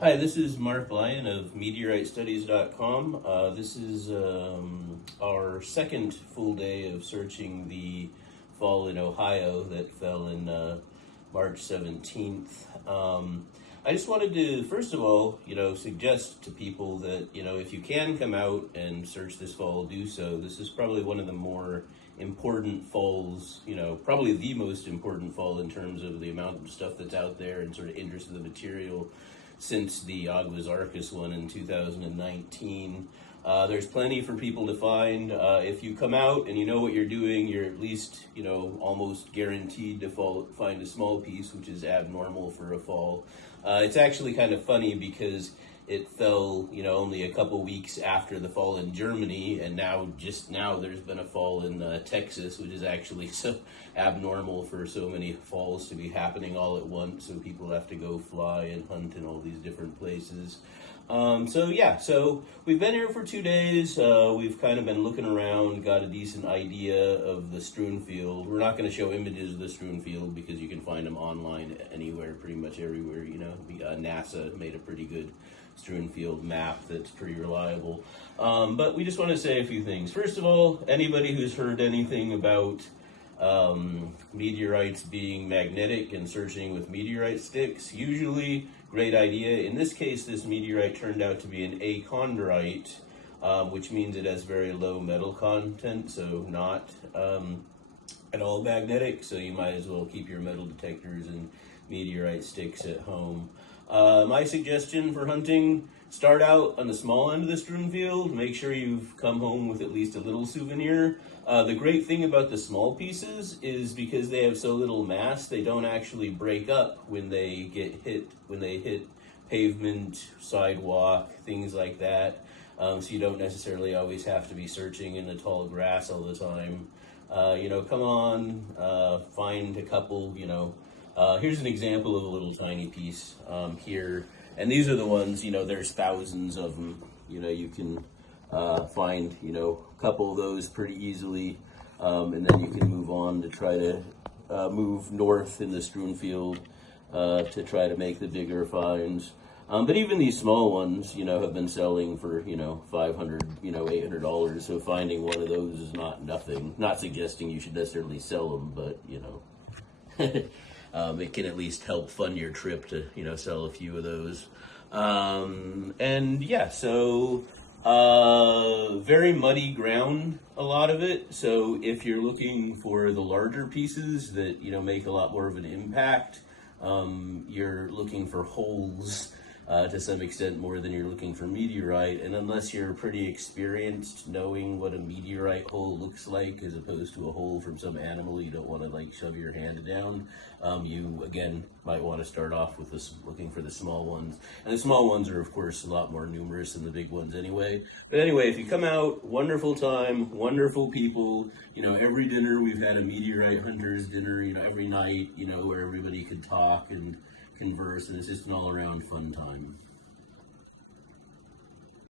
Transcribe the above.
Hi, this is Mark Lyon of MeteoriteStudies.com. This is our second full day of searching the fall in Ohio that fell in March 17th. I just wanted to, first of all, suggest to people that, if you can come out and search this fall, do so. This is probably one of the more important falls, probably the most important fall in terms of the amount of stuff that's out there and sort of interest in the material since the Aguas Arcas one in 2019. There's plenty for people to find. If you come out and you know what you're doing, you're at least, almost guaranteed to find a small piece, which is abnormal for a fall. It's actually kind of funny because it fell, only a couple weeks after the fall in Germany, and just now there's been a fall in Texas, which is actually so abnormal for so many falls to be happening all at once, so people have to go fly and hunt in all these different places. So we've been here for 2 days. We've kind of been looking around, got a decent idea of the strewn field. We're not going to show images of the strewn field because you can find them online anywhere, pretty much everywhere. NASA made a pretty good strewn field map that's pretty reliable. But we just want to say a few things. First of all, anybody who's heard anything about meteorites being magnetic and searching with meteorite sticks, usually great idea. In this case, this meteorite turned out to be an achondrite, which means it has very low metal content, so not at all magnetic, so you might as well keep your metal detectors and meteorite sticks at home. My suggestion for hunting: start out on the small end of the strewn field. Make sure you've come home with at least a little souvenir. The great thing about the small pieces is because they have so little mass, they don't actually break up when they hit pavement, sidewalk, things like that. So you don't necessarily always have to be searching in the tall grass all the time. Come on, find a couple, here's an example of a little tiny piece here. And these are the ones, there's thousands of them. You can find, a couple of those pretty easily. And then you can move on to try to move north in the strewn field to try to make the bigger finds. But even these small ones, have been selling for, $500, $800. So finding one of those is not nothing. Not suggesting you should necessarily sell them, but, it can at least help fund your trip to, sell a few of those. Very muddy ground, a lot of it. So if you're looking for the larger pieces that, make a lot more of an impact, you're looking for holes to some extent more than you're looking for meteorite. And unless you're pretty experienced knowing what a meteorite hole looks like as opposed to a hole from some animal you don't want to shove your hand down, you again might want to start off with looking for the small ones. And the small ones are of course a lot more numerous than the big ones anyway. But anyway, if you come out, wonderful time, wonderful people. Every dinner we've had a meteorite hunters dinner, every night, where everybody could talk and converse, and it's just an all-around fun time.